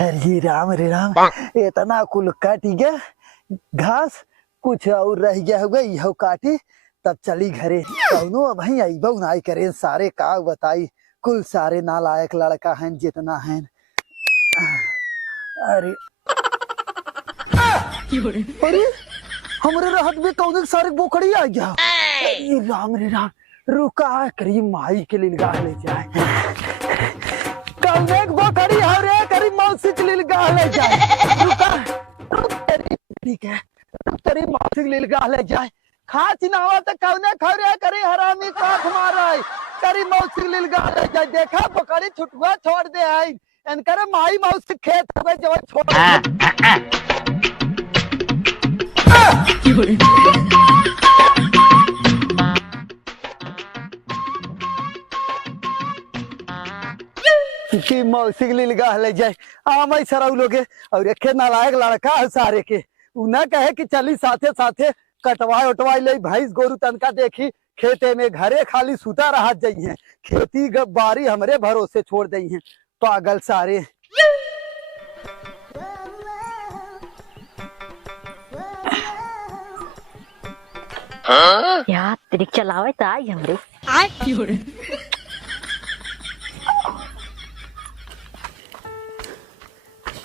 रे राम इतना कुल काट गया घास कुछ और रह गया होगा यह काटी तब चली घरे कौनो अब ही अबो नाई करे सारे का बताई कुल सारे नालायक लड़का हैं जितना है। अरे अरे हमरे रहत में कौन सारे बोकड़ी आ गया। रे राम रुका करी माई के लिए गाह ले जाए कौन बोकड़ी हो रे करी मौसी के लिए गाह ले जाए रुका ठीक है तेरी मौसी के लिए गाह ले जाए खा चिनावा तो कौने खरे करी हरामी काख मारा करी मौसी के लिए गाह ले जाए देखा बोकड़ी छुटुआ छोड़ दे आई इनकर माई मौसी खेत में जो छोड़ की मौसी के लिए गाह ले जाए आम सराउ लोगे और एक नालायक लड़का है सारे के उन्हें कहे कि चली साथे साथे कटवाए उटवाई ले भैंस गोरु तनका देखी खेते में घरे खाली सुता रह जाई है खेती बारी हमरे भरोसे छोड़ दी है पागल सारे। यार ट्रिक चलावे तो आई हमरे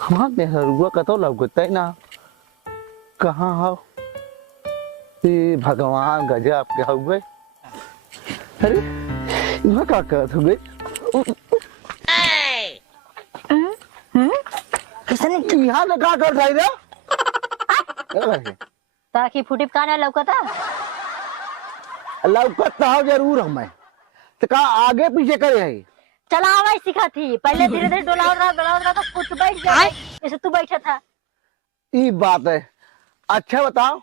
हाँ नेहरुआ कतो लगता है ना कहाँ हो भगवान गजब के हो गए। अरे यहाँ क्या करत हो गए किसने यहाँ से क्या कर रही रे ताकि फुटी काना लौकता लौकत हो जरूर हमें तो कहा आगे पीछे करे है चलावा सीखा थी पहले धीरे धीरे डोलाव रहा तो खुद बैठ जाए जैसे तू बैठा था। ये बात है। अच्छा बताओ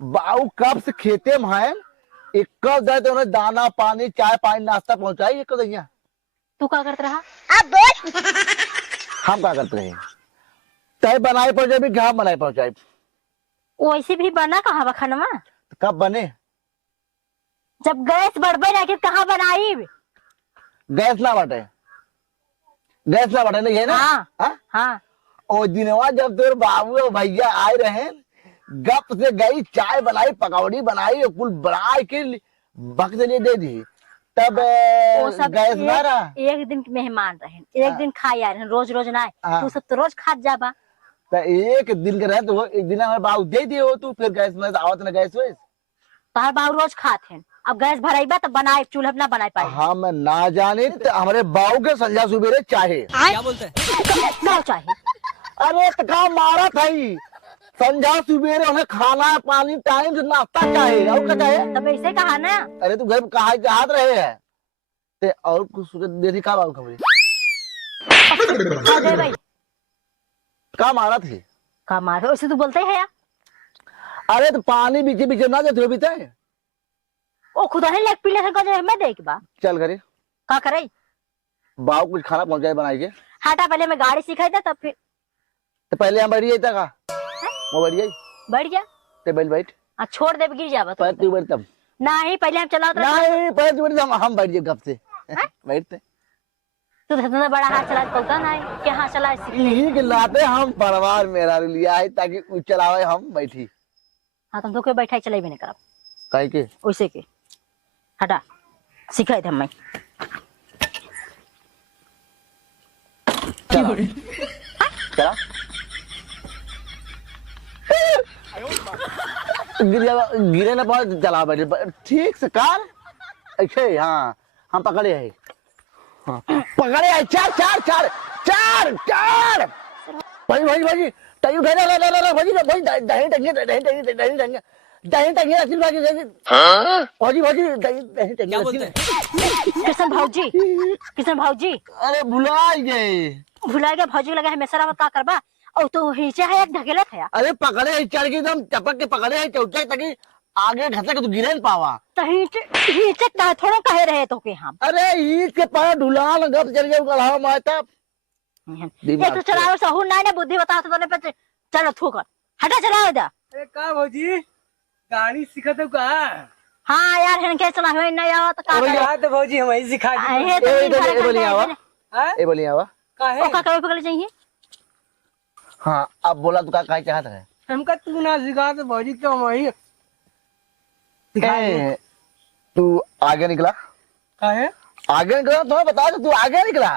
बाऊ कब से खेते में है एक कब दे तो उन्हें दाना पानी चाय पानी नाश्ता पहुंचाई एक दैया तू क्या करता रहा हम क्या करते हैं तय बनाए पहुंचाए भी घाम बनाए पहुंचाए वैसे भी बना कहाँ बखनमा तो कब बने जब गैस बढ़बे ना कि कहाँ बनाई गैस ना बटे नहीं है ना। हाँ हाँ ओ दिनवा जब तेरे बाबू और भैया आए रहे गप से गई चाय बनाई पकौड़ी बनाई और कुल बना के बक से दे दी तब गैस ना रहा एक दिन मेहमान रहे एक दिन खाई आ रहे रोज रोज ना तू सब तो रोज खात जाबा तो एक दिन के रहे तो एक दिन हमारे बाबू दे दिए हो तू फिर गैस में आवत ना गैस वैस तार बाबू रोज खात हैं अब गैस भराइबा तो बनाए चूल्हा ना बनाए पाए हम ना जाने तो हमारे बाबू के संध्या सुबेरे चाहे क्या बोलते हैं क्या चाहिए। अरे तो कहा मारा था ही संध्या सुबेरे उन्हें खाना पानी टाइम से नाश्ता चाहे और क्या चाहे तब ऐसे कहा ना अरे तू घर कहा चाहत रहे है ते और कुछ देरी का बाबू खबरी दे भाई का मारा थी का मारो वैसे तू बोलते है यार। अरे तो पानी बीचे बीचे ना देते हो बीते ओ खुदा ने लेग पीले से मैं देख बा चल करे का करे बाबू कुछ खाना पहुंचाए बनाई के हटा पहले मैं गाड़ी सिखाई था तब फिर तो पहले हम बैठ जाता का वो बैठ जाई बैठ गया ते बैठ छोड़ दे गिर जावा पर तू बैठ तब नहीं पहले हम चलाओ नहीं पर तू बैठ हम बैठ जाए गप से बैठते तू तो इतना बड़ा हाथ चला पौता ना कि हाथ चला यही के लाते हम परिवार मेरा लिया है ताकि उ चलावे हम बैठी हाँ तुम तो कोई बैठा चले भी नहीं करब काहे के वैसे के हटा सिखाई थे मैं चला गिरे ना पाए चला बैठे ठीक से कार अच्छे हाँ हम पकड़े है हाँ पकड़े है चार चार चार चार चार भाई टाइम उठा ले भाई दही टंगे अखिल भाजी दही क्या बोलते हैं किशन भाजी अरे भुला गया भाजी लगा है मेसरा में का करबा और तो हिचे है एक ढकेला था अरे पकड़े है चढ़ के एकदम टपक के पकड़े है चौचा तक आगे घसक तो गिरे न पावा तो हिचे का थोड़ा कहे रहे तो के हम अरे ईद के पार ढुलाल गप चल गए गढ़ा में तब एक तो चलाओ सहूर ना बुद्धि बता तो पे चलो ठोकर हटा चलाओ जा। अरे का भौजी गाड़ी सिखा तो का हाँ यार हन के चला होई नहीं आवा तो का यार तो भौजी हम ही सिखा दी है तो ए बोलिए आवा का है ओ का कभी पकड़ चाहिए हाँ अब बोला तू का चाहत है हमका तू ना सिखा तो भौजी तो वही ए, तू आगे निकला काहे आगे निकला तो बता तू आगे निकला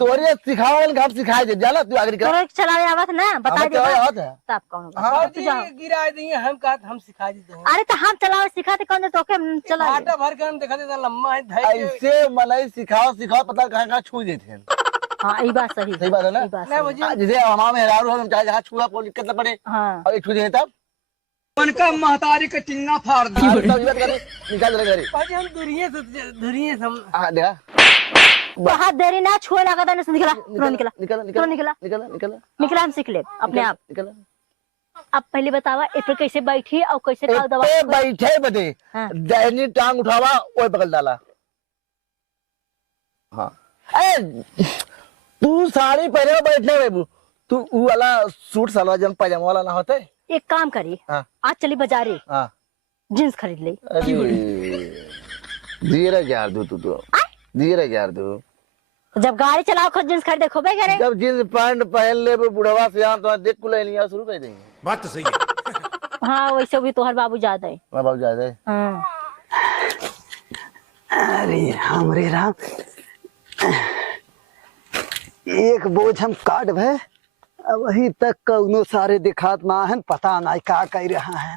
तोरे सिखावा वाले काम सिखाए दे जाला तू आगे निकला तोरे चलावे आवत ना बता हमें दे क्या याद है तब कौन हाँ, भौजी गिरा दिए हम का हम सिखा देते हैं अरे तो हम चलावे सिखाते कौन दे तोके चला आटा भर के हम देखा देता लम्बा है धै के ऐसे मलाई सिखाओ पता कहाँ छू देते हैं हाँ ये बात सही सही बात है ना ई बात ना सही। भौजी जैसे हमारे में हेरारू हम चाहे जहाँ छुआ कोई दिक्कत न पड़े हाँ और एक छू दे तब उनका महतारी का टिंगा फाड़ दी तब ये बात करे निकाल दे घरे भौजी हम दूरिये से हम हाँ देखा तो हाथ देरी ना छुए लगा था निकला तुरंत निकला निकल तुरंत निकला निकला हम सीख ले अपने आप निकल अब पहले बतावा इस पर कैसे बैठी और कैसे खाओ दवा पे बैठे बदे हाँ। दाहिनी टांग उठावा ओए पकड़ डाला हाँ ए तू साड़ी पहने बैठने बाबू तू वो वाला सूट सलवार जन पायजामा वाला ना होते एक काम करी हाँ। आज चली बाजारे हाँ जींस खरीद ले धीरे यार तू धीरे यार तू जब गाड़ी चलाओ खुद जींस खरीदे खूबे करे जब जींस पैंट पहन ले बुढ़वा से यहाँ तो देख को ले लिया शुरू कर देंगे बात तो सही है। हाँ वैसे भी तोहर बाबू ज्यादा है मैं बाबू जाते हाँ अरे राम रे राम एक बोझ हम काट भे अब वही तक कौनो सारे दिखात ना है पता नहीं का कह रहा है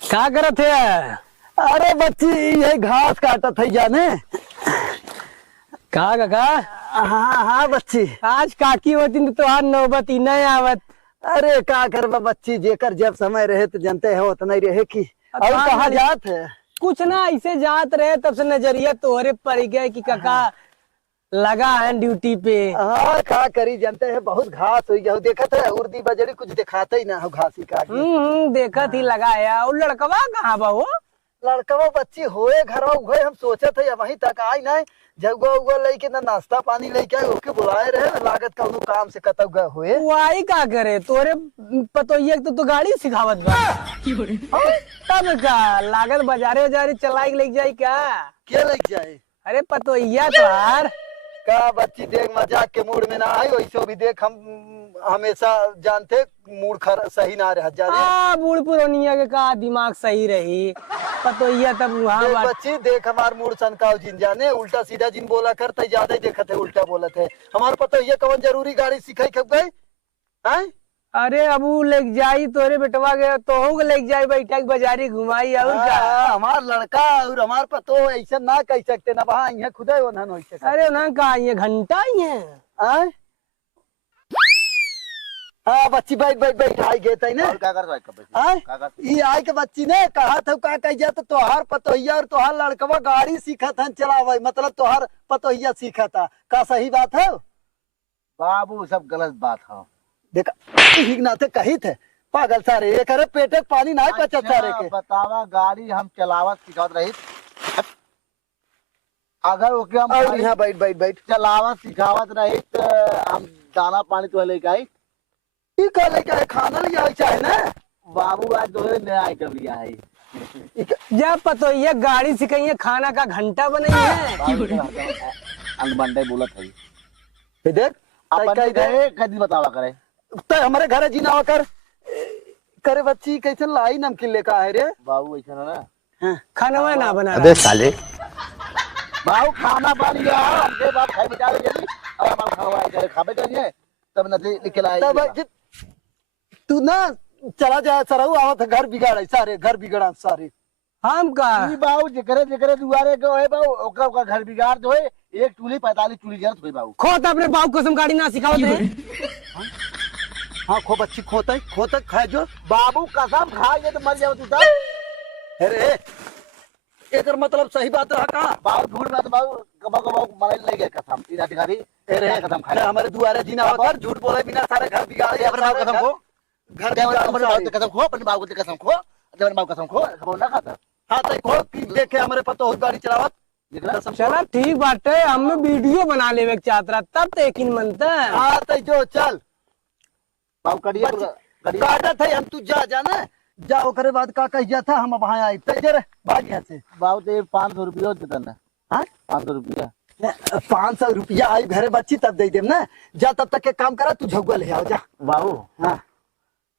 का करत है अरे बच्ची ये घास काटत है जाने काका हाँ हाँ बच्ची आज काकी होती तो तोहार नौबत ही नहीं आवत अरे का करबा बच्ची जेकर जब समय रहे तो जनते हो उतना ही रहे की और कहाँ कहाँ गई? जात है कुछ ना ऐसे जात रहे तब से नजरिया तोहरे पड़ गया कि काका लगा है ड्यूटी पे हाँ का करी जनते है बहुत घास हुई जाओ देखत है उर्दी बजड़ी कुछ दिखाते ही ना हो घासी का देखा थी लगाया और लड़कवा कहाँ बा वो लड़कवा बच्ची होए घर हुए हम सोचत है वहीं तक आई नहीं जगह उगो लेके ना नाश्ता पानी लेके आए ओके बुलाए रहे ना लागत कौनो काम से कतौ गए हुए वो आई का करे तोरे पतोइया के तो गाड़ी सिखावत बा तब का लागत बाजारे बाजारे चलाई के लेके जाई क्या क्या लग जाए अरे पतोइया तोहार का बच्ची देख मजाक के मूड में ना आई वैसे भी देख हम हमेशा जानते मूड सही ना रह जा हाँ बूढ़ पुरानिया के का दिमाग सही रही पतोइया तब वहाँ देख बात बच्ची देख हमार मूड सनकाव जिन जाने उल्टा सीधा जिन बोला करते ज्यादा ही देखत है उल्टा बोलत है हमार पता ये कौन जरूरी गाड़ी सिखाई कब गई हैं अरे अबू लेके जाई तोरे बेटवा गया तो लेके जाई बैठा के बाजारी घुमाई और क्या हमार लड़का और हमार पतो ऐसा ना कह सकते ना वहाँ यहाँ खुदा हो ना हो अरे ना कहा ये घंटा ही है हाँ बच्ची बैठ बैठ बैठ आई गए थे ना क्या कर आय? ये आई के बच्ची ने कहा था का कह जा तो तोहार पतोहिया और तोहार लड़कवा गाड़ी सीखा था चलावे मतलब तोहार पतोहिया सीखा था का सही बात है बाबू सब गलत बात है देखा ही नाते कही थे पागल सारे ये करे पेटे के पानी ना पचत सारे के बतावा गाड़ी हम चलावत सिखावत रही अगर ओके हम और यहाँ बैठ बैठ बैठ चलावत सिखावत रही तो हम दाना पानी तो लेके आई ये का लेके आए खाना ले आए चाहे ना बाबू आज दोनों नया आइटम लिया है जब पतोइया गाड़ी सिखाइए खाना का घंटा बनाई है अनबंडे बोलत है ये देख अपन कह दे गए कदी बतावा करे तो हमारे घर जीना कर करे बच्ची कैसे लाई नमकीन लेकर आए रे बाबू ऐसा ना हाँ। खाना ना बना अबे साले बाबू खाना बन गया हमके बात खाई बिटा ले जल्दी अब हम खावा करे खाबे करिए तब नदी निकल आई तब तू ना चला जा सरऊ आवत घर बिगाड़े सारे घर बिगड़ा सारे हम का ई बाबू जेकरे जेकरे दुआरे के होए बाबू ओकर ओकर घर बिगाड़ दो एक चूल्ही 45 चूल्ही जरूरत होई बाबू खोत अपने बाबू कसम गाड़ी ना सिखावत है हाँ खो बच्ची खोता खाए जो बाबू कसम खा ये तो मर जाओ तू तब अरे एकर मतलब सही बात रहा का बाबू झूठ बात बाबू कबा कबा मारे ले गए कसम ई रात गाड़ी अरे कसम खा हमारे दुआरे जीना होकर झूठ बोले बिना सारे घर बिगाड़े अपने बाबू कसम खो घर अपने बिगाड़े बाबू सारे। कसम खो अपने बाबू की कसम खो अपने बाबू कसम खो खबर ना खाता हाँ तो खो देखे हमारे पतो हो गाड़ी चलावत निकला चला ठीक बात है हम वीडियो बना लेवे के चाहत रहा तब तो यकीन मनता है हाँ तो जो चल बाबू कड़िए काटा था हम तू जा जाना जाओ करे बाद का कह जाता हम वहां आए तेजर बाग यहाँ से बाबू तो ये 500 रुपया देता ना। हाँ 500 रुपया 500 रुपया आई घरे बच्ची तब दे देम ना। जा तब तक के काम करा तू झगुआ ले आओ जा। बाबू हाँ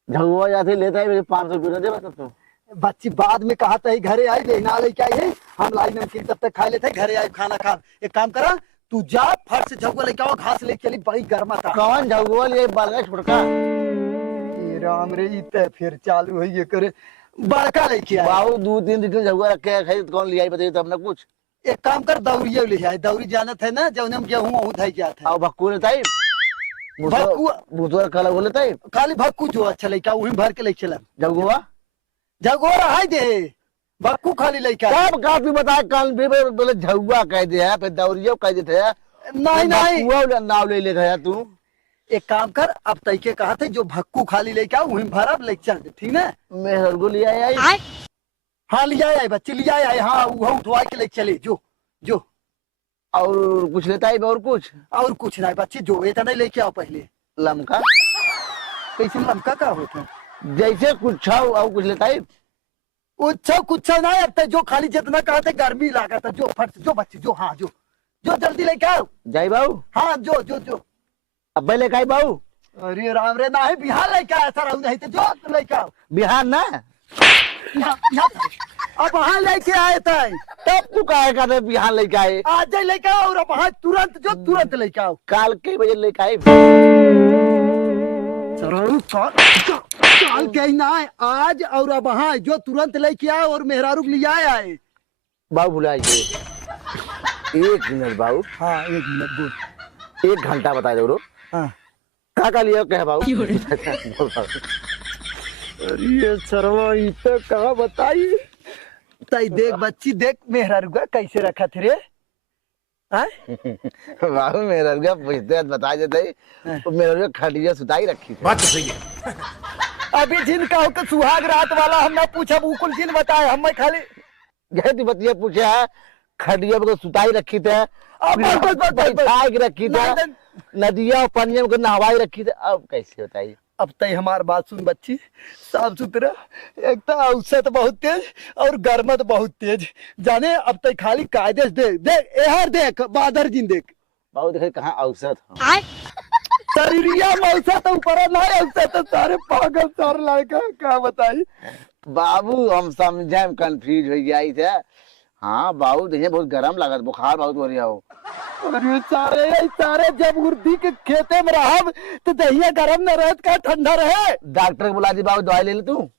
झगुआ जाते लेता है 500 रुपया दे बता तू। बच्ची बाद में कहा था घरे आई लेना ले क्या है हम लाई नमकीन तब तक खा लेते घरे आई खाना खा। एक काम करा तू जा फट से झगुआ लेके आओ घास लेके चली बड़ी गर्मा था। कौन झगुआ लिए बाल छोटका राम रे इते फिर चालू है ये करे बड़का लेके आए। बाबू 2-3 दिन झगुआ रखे खरीद कौन ले आई बताइए तो हमने कुछ। एक काम कर दौड़िए ले आए दौड़ी जाना था ना जब हम गेहूं वहूं धाई जात है। और भक्कू लेता है भक्कू भूतवा काला वो लेता है खाली भक्कू जो अच्छा लेके वही भर के ले चला झगुआ झगुआ रहा दे भक्कू खाली लेके आए। सब काफी बताया कल भी बोले झगुआ कह दे है फिर दौड़िया कह देते है। नहीं नहीं नाव ले लेता है तू। एक काम कर अब तैके कहा थे जो भक्कू खाली लेके आओ वही भर अब लेके चल ठीक ना। मैं हरगो लिया आई हाँ लिया आए बच्चे लिया आए हाँ वो उठवा के लेके चले जो जो और कुछ लेता है और कुछ नहीं बच्चे जो वेतन नहीं लेके आओ पहले। लमका कैसे लमका का होता जैसे कुछ और कुछ लेता है कुछ नहीं अब तक जो खाली जितना कहा था गर्मी लगा था जो फट जो बच्चे जो हाँ जो जो जल्दी लेके आओ जाई बाबू। हाँ जो जो जो अब लेके आई बाबू। अरे राम रे ना है बिहार लेके आया था नहीं तो जो लेके आओ बिहार ना यहाँ अब वहाँ लेके आए थे तब तू कहे का बिहार लेके आए आज ही लेके आओ और अब वहाँ तुरंत जो तुरंत लेके आओ। काल के बजे लेके आए काल के ही ना है आज और अब वहाँ जो तुरंत लेके आओ और मेहरारू लिया आए। बाबू भुला 1 मिनट बाबू। हाँ 1 मिनट बोल 1 घंटा बता दो हाँ का लिया कहे बाबू। अरे सरवा तो कहा बताई तई देख बच्ची देख मेहरारू कैसे रखा थे रे बाबू मेरा पूछते बता देते मेरा खटिया सुताई रखी थी। बात तो सही है। अभी जिन कहो कि सुहाग रात वाला हमने पूछा बिल्कुल जिन बताए हम खाली गए बतिया पूछा है खटिया को सुताई रखी थे बिछा के रखी थे नदिया और पनिया को नहवाई रखी थे। अब कैसे बताइए अब तय हमार बात सुन बच्ची साफ सुथरा एक तो औसत बहुत तेज और गर्मत बहुत तेज जाने अब तय खाली कायदे देख देख एहर देख बादर जिन देख बाबू देखे कहाँ औसत शरीरिया में औसत ऊपर ना औसत सारे पागल सार लड़का क्या बताई। बाबू हम समझे कंफ्यूज हो जाई थे। हाँ बाबू देखिए बहुत गर्म लागत बुखार बहुत हो रहा हो। अरे सारे जब उर्दी के खेते में रहब तो दहिया गरम न रहत का ठंडा रहे। डॉक्टर को बुला दी बाबू दवाई ले ले तू।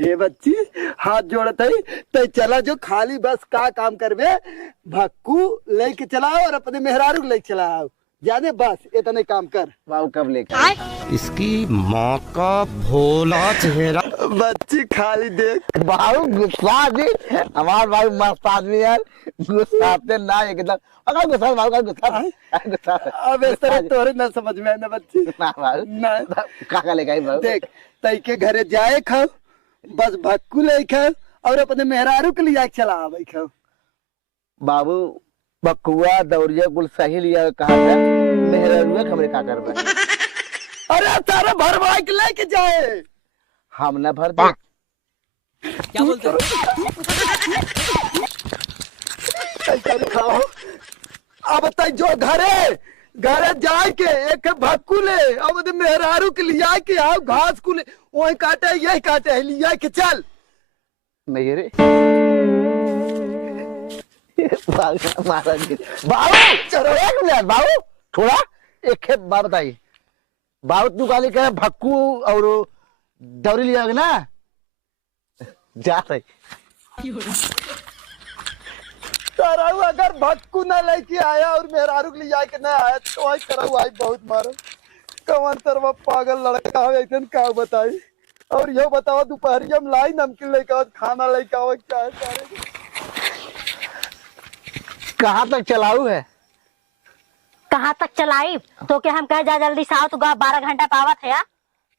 ये बच्ची हाथ जोड़त है तो चला जो खाली बस का काम करवे भक्कू लेके चलाओ और अपने मेहरारू लेके चलाओ जाने बस इतने काम कर। बाबू कब लेकर इसकी माँ का भोला चेहरा। बच्ची खाली देख बाबू गुस्सा जी हमारे भाई मस्त आदमी यार गुस्साते ना एकदम अगर गुस्सा बाबू का गुस्सा अब इस तरह तोरे न समझ में ना बच्ची ना बाबू ना काका लेके आई बाबू। देख तई के घरे जाए खाओ बस भक्कू ले खाओ और अपने मेहरारू के लिए चला आवे खाओ। बाबू बकुआ दौड़िया कुल सही लिया कहा था मेहरारू हमरे का कर अरे सारा भरवा के लेके जाए हम ना भर दे क्या बोलते हो? खाओ अब तक जो घरे जाए के एक भक्कू ले अब मेहरारू के लिया के आओ घास को ले वही काटे यही काटे लिया के चल नहीं रे बाबू चलो 1 मिनट बाबू थोड़ा एक बात बताइए बाबू तू काली कह भक्कू और दौरी लिया ना जा रही कराऊ अगर भक्कू न लेके आया और मेहरारू के लिया के ना आया तो वही कराऊ आई बहुत मारो कौन तरवा पागल लड़का है ऐसा क्या बताई। और यो बताओ दोपहरिया में लाई नमकीन लेके आओ खाना लेके आओ क्या है सारे कहाँ तक चलाऊ है कहाँ तक चलाई तो क्या हम कहे जा जल्दी से आओ तो 12 घंटा पावत है यार।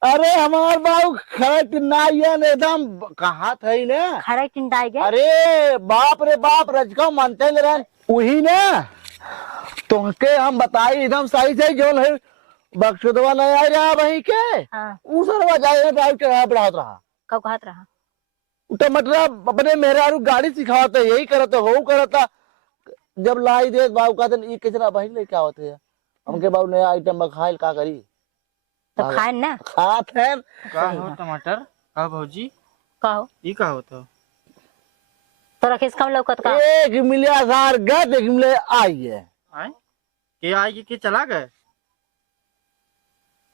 अरे हमार बाबू खरट ना एकदम कहा था ही ना खरे टिंडाई गए। अरे बाप रे बाप रजका मानते ले रहे वही ना तुमके हम बताई एकदम सही से जो है बक्सुदवा नहीं आ रहा वही के हाँ उसरवा जाए ड्राइव चला बढ़ात रहा कब कहत रहा टमाटर अपने मेहरारू गाड़ी सिखावत यही करत हो करता जब लाई दे बाबू का दिन ई किचरा बहिन लेके आवत है हमके बाबू नया आइटम बखाइल का करी तो खाए ना खात है का हो टमाटर का भौजी कहो ई का होता तोरा किस कम लौकत का एक मिले हजार गत एक मिले आई है आए के आई के चला गए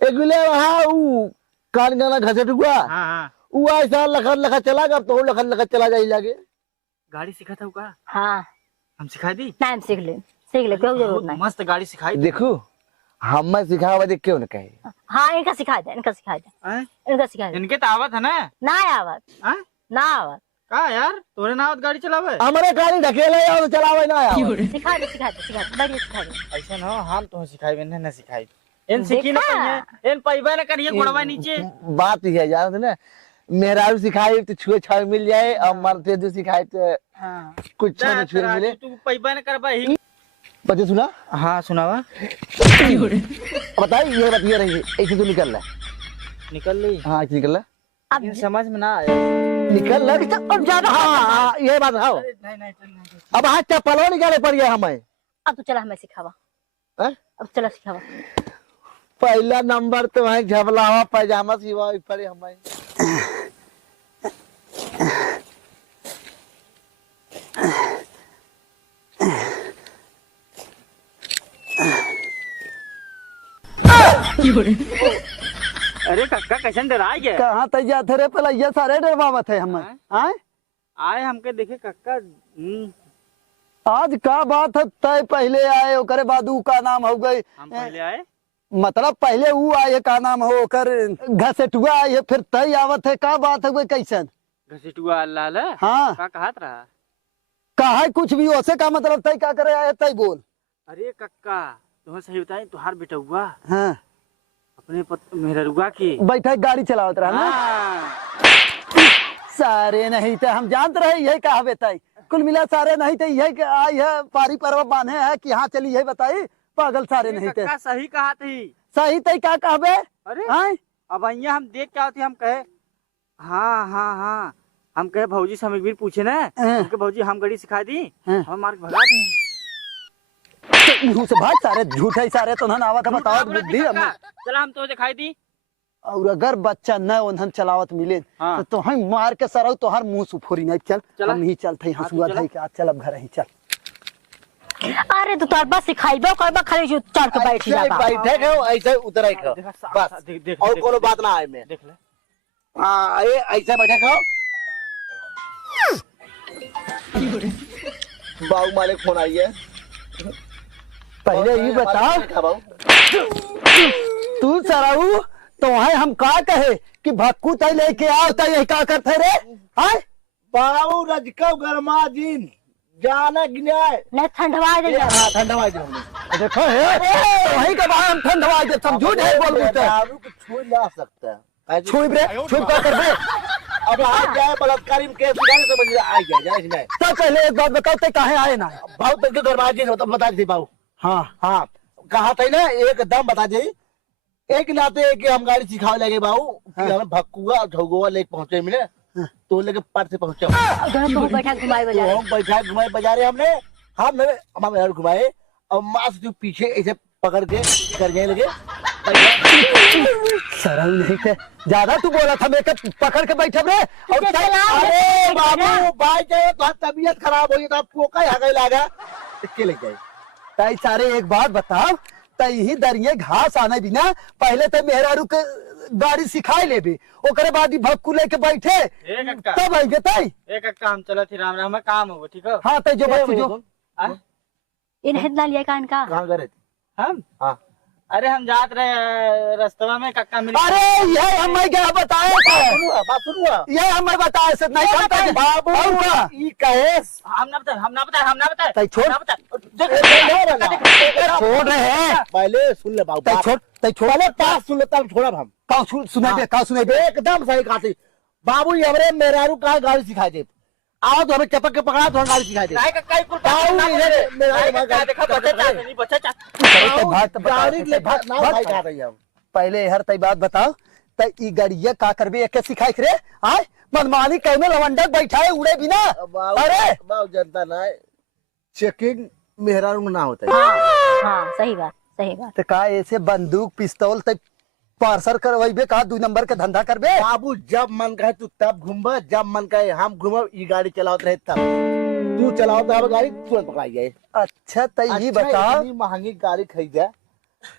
एक मिले वहाँ ऊ कान गाना घसट हुआ हाँ हाँ ऊ ऐसा लखन लखन चला गया तो लखन लखन चला जाई लगे गाड़ी सिखा था का हाँ हम सिखा दी टाइम सीख ले कोई जरूरत नहीं मस्त गाड़ी सिखाई देखो हम सिखावा दे क्यों न कहे हाँ इनका सिखा दे इनका सिखा दे आए इनका सिखा दे इनके तो आवत है ना ना आवत आए ना आवत का यार तोरे ना आवत गाड़ी चलावे हमारे गाड़ी ढकेले आओ चलावे ना आओ सिखा दे बढ़िया सिखा दे ऐसा ना हम तो सिखाई बने ना सिखाई इन सीखी ना पहिए इन पैबा ना करिए गोड़वा नीचे बात ही है यार ना मेहरारू सिखाई तो छुए छावे मिल जाए और मरते जो सिखाए तो हाँ कुछ ना छुए मिले तू पैबा ना करबा ही बच्चे सुना हाँ सुनावा बताइए ये बात ये रही ऐसे तो निकल रहा निकल ली हाँ ऐसे निकल रहा अब समझ में ना आया निकल रहा अब ज्यादा हाँ ये बात हाँ नहीं अब हाथ चप्पलों निकाले पड़ गया हमें अब तो चला हमें सिखावा हैं? अब चला सिखावा पहला नंबर तो है झबलावा पैजामा सिवा पड़े हमें अरे कक्का कैसे डरा गया कहाँ तक जाते रे पहले ये सारे डरवावत है हमें आए आए हमके देखे कक्का आज का बात है तय पहले आए ओकरे बाद ऊ का नाम हो गई हम पहले आए मतलब पहले ऊ आए का नाम हो ओकर घसेटुआ आए फिर तय आवत है का बात है कैसन घसीटुआ लाल हाँ का कहत रहा कहा कुछ भी ओसे का मतलब तय का करे आए तय बोल अरे कक्का तुम्हें सही बताई तुहार बेटा हुआ हाँ अपने मेरा रुआ की बैठे गाड़ी चलावत रहा ना सारे नहीं थे हम जानते रहे यही कहा तय कुल मिला सारे नहीं थे यही आई है पारी पर्व बांधे है कि हाँ चली यही बताई पागल सारे नहीं थे कक्का सही कहा थी सही तय क्या कहबे अरे हाँ अब अइया हम देख क्या होती हम कहे हाँ हम कहे भौजी से हम एक बार पूछे ना उनके भौजी हम गाड़ी सिखा दी हाँ। हम मार्ग भगा दी मुंह से भाग सारे झूठे सारे तो ना आवत बताओ बुद्धि हम चला हम तो दिखाई दी और अगर बच्चा न उन्हन चलावत मिले हाँ। तो हम मार के सरौ तो हर मुंह सुफोरी नहीं चल चला। हम ही चलते हाँ, हंसुआ तू चला। धई के चल अब घर ही चल अरे तू तोर बस सिखाइबो करबो खाली जो चढ़ के बैठ ऐसे जा बैठे हो ऐसे उतरे हो देखा बस देख और कोनो बात ना आए में देख ले हाँ ये ऐसे बैठे हो बाबू मालिक फोन आई है पहले ही बता बाबू तू सराऊ तो है हम का कहे कि भक्कू तय लेके आओ तय यही का करते रे हाय बाबू रजका गरमा दिन जाना गिनाए नहीं ठंडवा दे हाँ ठंडा दिन हमने देखो है वही के बाद हम ठंडवा दे सब झूठ है बोल बोलते दारू को छू ला सकता है छुई रे छुई का कर दे अब आ जाए बलात्कारी में केस दिखाने से बंद आ गया जाए नहीं तो पहले एक बात बताओ ते काहे आए ना बहुत तक गरमा दिन तो बता दी बाबू हाँ हाँ कहा था ना एकदम बता दी एक नाते कि हम गाड़ी सिखावे लगे बाबू कि हम भक्कुआ झोगुआ लेके पहुंचे मिले तो लेके पार से पहुंचे घर को बैठा घुमाई तो बजा हम बैठा घुमाए बाजारे हमने हमारे घुमाए और माँ से जो पीछे ऐसे पकड़ के करने लगे सरल नहीं थे ज्यादा तू बोला था मैं पकड़ के बैठे रे और अरे बाबू भाई जाए तो तबीयत खराब हुई तो आपको कहीं हगे लगा के ले जाए ताई सारे एक बात बताओ तई ही दरिये घास आने बिना पहले तो मेहरारू के गाड़ी सिखाए ले भी ओकरे बाद ही भक्कू लेके बैठे ए कक्का तब आई तई ए कक्का हम चलो थी राम राम काम होगा ठीक है हाँ तई जो बच्चे जो इन हितना लिया कान का कहाँ गए थे हम हाँ अरे हम जात रहे रास्ता में कक्का मिल अरे ये हमें क्या बताया था बात सुनुआ ये हमें बताया से नहीं जानता कि बाबू और क्या? ई कहे हम ना बताए तई छोड़ छोड़ रहे हैं पहले सुन ले बाबू तई छोड़ पहले पास सुन लेता हम छोड़ा हम का सुनाई दे का सुनाई दे एकदम सही कहा थी बाबू ये हमरे मेहरारू का गाड़ी सिखा दे आओ तो हमें चपक के पकड़ा तो हम गाड़ी सिखा दे नहीं काका ये कुल आओ ना इधर, बोले। मेरा नहीं दिमाग काका देखा बच्चा चाहते नहीं बच्चा चाहते। तई बात बता, गाड़ी ले भाग, ना भाग, भाई भाग। कहा रही हम पहले हर तई बात बताओ त ई गड़िया का करबे एके सिखाई रे आय मनमानी कहने लवंडक बैठाए उड़े बिना अरे बाबू जनता ना चेकिंग मेहरा ना होता है हाँ सही बात सही बात। तो का ऐसे बंदूक पिस्तौल तक पार्सल करवाइबे का 2 नंबर के धंधा करबे बाबू जब मन कहे तू तब घूमबा जब मन कहे हम घूमब ई गाड़ी चलावत रहे तब तू चलाओ तो गाड़ी तुरंत पकड़ाई जाए अच्छा तई ये बताओ इतनी महंगी गाड़ी खरीदा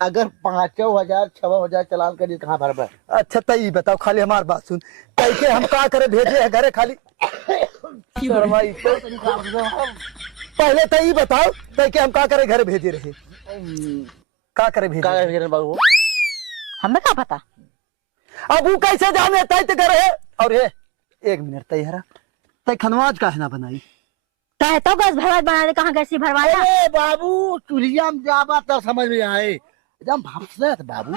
अगर 5,000 6,000 चलान करी कहाँ भरबा अच्छा तई बताओ खाली हमार बात सुन तई के हम का करे भेजे है घरे खाली शर्माई तो पहले तई बताओ तई के हम का करे घरे भेजे रहे का करे भेजे का भेजन बाबू हमें क्या पता। अब वो कैसे जाने तय तो करे और ये 1 मिनट तय हरा तय खनवाज का है ना बनाई कहे तो गैस भरवा बना दे, कहाँ गैस भरवाया। अरे बाबू चूल्हिया में जाबा तब समझ में आए एकदम भापसे बाबू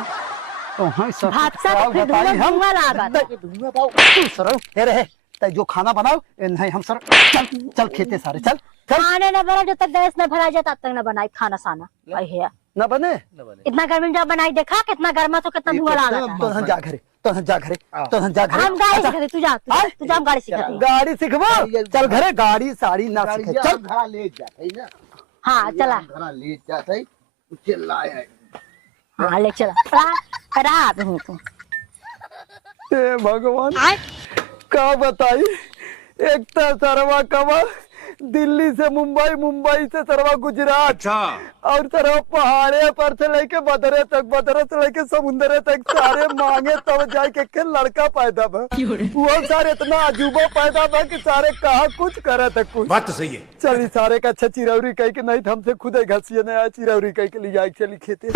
तो हाँ सब हादसा तो फिर बताई हम धुआं लागत। दूंगा बाबू तू सर हे रहे तय जो खाना बनाओ ए नहीं हम सर चल चल खेते सारे चल चल खाने न बना जब तक गैस न भरा जाए तब तक न बनाई खाना साना भाई है। ना बने इतना गर्मी में जब बनाई देखा कितना गर्मा तो कितना धुआं लागत। तो हम जा घरे तो हम जा घरे तो हम जा घरे हम गाड़ी सिखा तू जा तू जा हम गाड़ी सिखा दे। गाड़ी सिखवा चल घरे गाड़ी साड़ी ना सिखे चल घरा ले जाते ना हाँ चला घरा ले जाते चिल्लाए हाँ ले चला खराब हूँ तू। हे भगवान का बताई एक तो सरवा कवा दिल्ली से मुंबई मुंबई से सरवा गुजरात अच्छा और सरवा पहाड़े पर से लेके बदरे से लेके समुद्रे तक सारे मांगे तब जाके के लड़का पैदा बा वो सारे इतना अजूबा पैदा बा कि सारे कहा कुछ करे तक कुछ बात तो सही है। चल सारे का अच्छा चिरौरी कह के नहीं तो हमसे खुद ही घसिए नहीं आया चिरौरी कह के ले जाए चली खेते